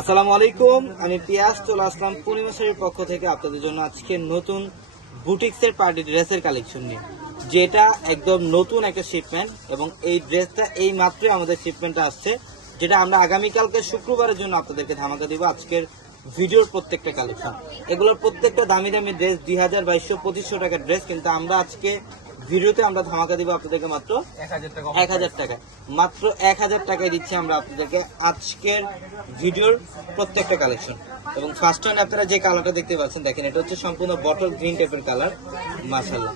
আসসালামু আলাইকুম, আমি পিয়াস চলে আসলাম পূর্ণিমা শাড়ির পক্ষ থেকে আপনাদের জন্য আজকে নতুন বুটিক্সের পার্টি ড্রেসের কালেকশন নিয়ে, যেটা একদম নতুন একটা শিপমেন্ট এবং এই ড্রেসটা এই মাত্রই আমাদের শিপমেন্টটা আসছে, যেটা আমরা আগামীকালকে শুক্রবারের জন্য আপনাদেরকে ধামাকা দিব। আজকের ভিডিওর প্রত্যেকটা কালেকশন, এগুলোর প্রত্যেকটা দামি দামি ড্রেস 2000, 2200, 2500 টাকার ড্রেস, কিন্তু আমরা আজকে ভিডিওতে আমরা ধামাকা দিব আপনাদেরকে মাত্র 1000 টাকা। মাত্র 1000 টাকায় দিচ্ছি আমরা আপনাদেরকে আজকের ভিডিওর প্রত্যেকটা কালেকশন। এবং ফার্স্ট টাইম আপনারা যে কালারটা দেখতে পাচ্ছেন, দেখেন এটা হচ্ছে সম্পূর্ণ বটল গ্রিন টাইপের কালার। মাশাআল্লাহ,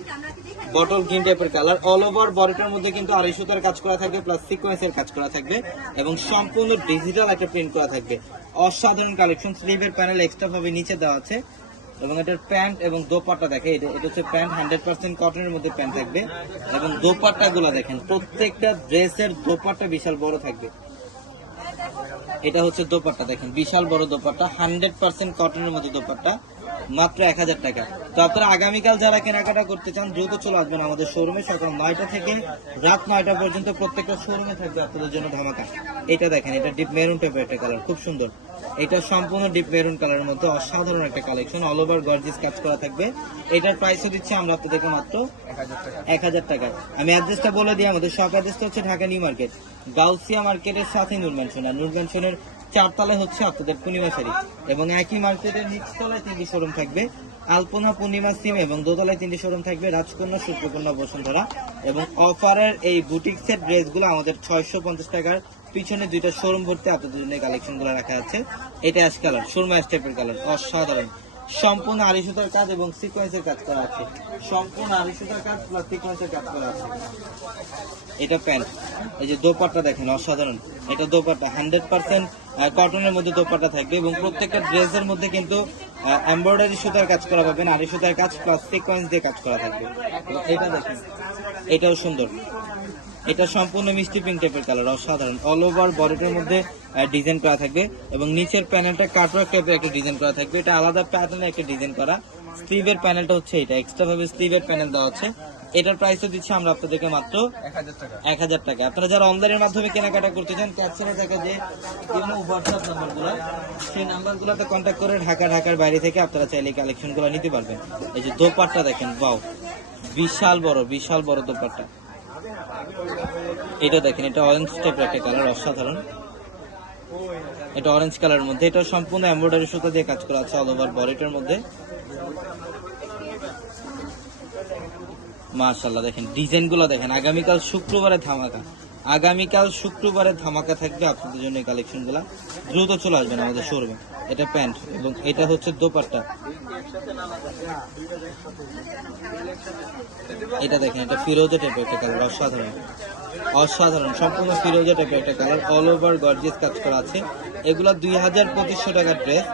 বটল গ্রিন টাইপের কালার। অল ওভার বডিটার মধ্যে কিন্তু আড়াই সুতার কাজ করা থাকবে, প্লাস সিকোয়েন্সের কাজ করা থাকবে এবং সম্পূর্ণ ডিজিটাল একটা প্রিন্ট করা থাকবে। অসাধারণ কালেকশন। স্লিভের প্যানেল এক্সট্রা ভাবে নিচে দেওয়া আছে এবং এটার প্যান্ট এবং দোপাট্টা দেখে, এটা হচ্ছে প্যান্ট 100% কটনের মধ্যে প্যান্ট থাকবে এবং দোপাট্টা গুলা দেখেন, প্রত্যেকটা ড্রেসের দোপাট্টা বিশাল বড় থাকবে। এটা হচ্ছে দোপাট্টা, দেখেন বিশাল বড় দোপাট্টা, 100% কটনের মধ্যে দোপাট্টা, মাত্র 1000 টাকা। তো আপনারা আগামীকাল যারা কেনাকাটা করতে চান দ্রুত চলে আসবেন আমাদের শোরুমে। সকাল 9টা থেকে রাত 9টা পর্যন্ত প্রত্যেকটা শোরুমে থাকবে আপনাদের জন্য ধামাকা। এটা দেখেন, এটা ডিপ মেরুন টাইপের একটা কালার, খুব সুন্দর। এটা সম্পূর্ণ ডিপ মেরুন কালারের মধ্যে অসাধারণ একটা কালেকশন, অল ওভার গর্জিয়াস কাজ করা থাকবে। এটার প্রাইসও দিচ্ছি আমরা আপনাদেরকে মাত্র 1000 টাকা। আমি অ্যাড্রেসটা বলে দিই, আমাদের শপ অ্যাড্রেসটা হচ্ছে ঢাকা নিউ মার্কেট, গাউসিয়া মার্কেটের সাথে নূর ম্যানশন, আর নূর ম্যানশনের 4 তলায় হচ্ছে আপনাদের পূর্ণিমা শাড়ি, এবং একই মার্কেটের নিচতলায় 3টি শোরুম থাকবে, আলপনা, পূর্ণিমা সিম, এবং দোতলায় 3টি শোরুম থাকবে, রাজকন্যা, সূর্যকন্যা, বসুন্ধরা। এবং অফারের এই বুটিক্সের ড্রেসগুলো আমাদের 650 টাকার পিছনে 2টা শোরুম ভর্তি আপনাদের জন্য কালেকশন গুলো রাখা আছে। এটা অ্যাশ কালার, সুরমা অ্যাশ টাইপের কালার, অসাধারণ। সম্পূর্ণ আড়ি সুতার কাজ এবং সিকোয়েন্সের কাজ করা আছে, সম্পূর্ণ আড়ি সুতার কাজ প্লাস সিকোয়েন্সের কাজ করা আছে। এটা প্যান্ট, এই যে দোপাট্টা দেখেন অসাধারণ। এটা দোপাট্টা 100% কটনের মধ্যে দোপাট্টা থাকবে এবং প্রত্যেকটা ড্রেসের মধ্যে কিন্তু এমব্রয়ডারি সুতার কাজ করা পাবেন, আড়ি সুতার কাজ প্লাস সিকোয়েন্স দিয়ে কাজ করা থাকবে। এটা দেখেন, এটাও সুন্দর। এটা সম্পূর্ণ মিষ্টি পিঙ্ক টাইপের কালার, অসাধারণ। অল ওভার বডিটার মধ্যে ডিজাইন করা থাকবে এবং নিচের প্যানেলটা কাটওয়ার্ক টাইপের একটা ডিজাইন করা থাকবে, এটা আলাদা প্যাটার্নে একটা ডিজাইন করা। স্লিভের প্যানেলটা হচ্ছে এটা, এক্সট্রা ভাবে স্লিভের প্যানেল দেওয়া আছে। এটার প্রাইসও দিচ্ছি আমরা আপনাদেরকে মাত্র 1000 টাকা। আপনারা যারা অনলাইনের মাধ্যমে কেনাকাটা করতে চান, ক্যাপশনে থাকে যে বিভিন্ন হোয়াটসঅ্যাপ নাম্বারগুলো, সেই নাম্বারগুলোতে কন্ট্যাক্ট করে ঢাকার বাইরে থেকে আপনারা চাইলে কালেকশনগুলো নিতে পারবেন। এই যে দোপাট্টা দেখেন, ওয়াও, বিশাল বড় দোপাট্টা। এটা দেখেন, এটা অরেঞ্জ টাইপের একটা কালার, অসাধারণ। এটা অরেঞ্জ কালারের মধ্যে, এটা সম্পূর্ণ এমব্রয়ডারি সুতা দিয়ে কাজ করা আছে অল ওভার বডিটার মধ্যে। মাশাআল্লাহ, দেখেন ডিজাইনগুলো দেখেন। আগামীকাল শুক্রবারে ধামাকা থাকবে আপনাদের জন্য এই কালেকশনগুলো। দ্রুত চলে আসবেন আমাদের শোরুমে। এটা প্যান্ট এবং এটা হচ্ছে দোপাট্টা। এটা দেখেন, এটা ফিরোজা টাইপের একটা কালার, অসাধারণ, সম্পূর্ণ ফিরোজা টাইপের একটা কালার, অল ওভার গর্জিয়াস কাজ করা আছে। এগুলা 2500 টাকার ড্রেস,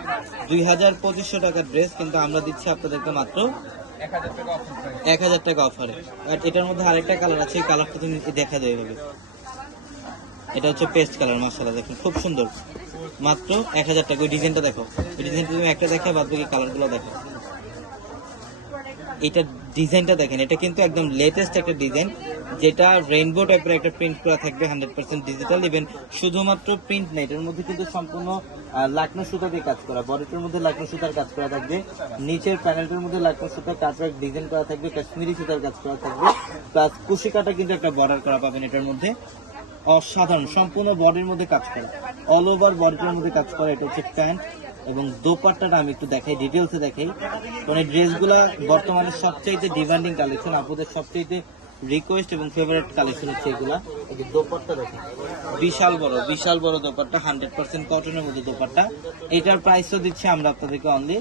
2500 টাকার ড্রেস, কিন্তু আমরা দিচ্ছি আপনাদেরকে মাত্র 1000 টাকা অফারে। আর এটার মধ্যে আরেকটা কালার আছে, এই কালারটা তুমি দেখা দেবে ভাবে। এটা হচ্ছে পেস্ট কালার, মাশাআল্লাহ দেখেন খুব সুন্দর, মাত্র 1000 টাকা। ওই ডিজাইনটা দেখো, ওই ডিজাইনটা তুমি একটা দেখো, বাদ বাকি কালারগুলো দেখো। এটা ডিজাইনটা দেখেন, এটা কিন্তু একদম লেটেস্ট একটা ডিজাইন, যেটা রেইনবো টাইপের একটা প্রিন্ট করা থাকবে, 100% ডিজিটাল। ইভেন শুধুমাত্র প্রিন্ট নেই, এটার মধ্যে কিন্তু সম্পূর্ণ লাকনো সুতা দিয়ে কাজ করা, বডিটার মধ্যে লাকনো সুতার কাজ করা থাকবে, নিচের প্যানেলটার মধ্যে লাকনো সুতার কাটওয়ার্ক ডিজাইন করা থাকবে, কাশ্মীরি সুতার কাজ করা থাকবে, প্লাস কুশি কাটা কিন্তু একটা বর্ডার করা পাবেন এটার মধ্যে। অসাধারণ, সম্পূর্ণ বডির মধ্যে কাজ করা, অল ওভার বডিটার মধ্যে কাজ করা। এটা হচ্ছে প্যান্ট এবং দোপাট্টাটা আমি একটু দেখাই, ডিটেলসে দেখাই, কারণ এই ড্রেসগুলা বর্তমানে সবচাইতে ডিমান্ডিং কালেকশন, আপনাদের সবচাইতে রিকোয়েস্ট এবং ফেভারিট কালেকশন হচ্ছে এগুলা। এই দোপাট্টা দেখেন, বিশাল বড় দোপাট্টা, 100% কটনের মধ্যে দোপাট্টা। এটার প্রাইসও দিচ্ছি আমরা আপনাদেরকে অনলি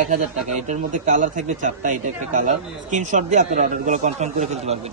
1000 টাকা। এটার মধ্যে কালার থাকবে 4টা, এটা একটা কালার। স্ক্রিনশট দিয়ে আপনারা অর্ডারগুলো কনফার্ম করে ফেলতে পারবেন।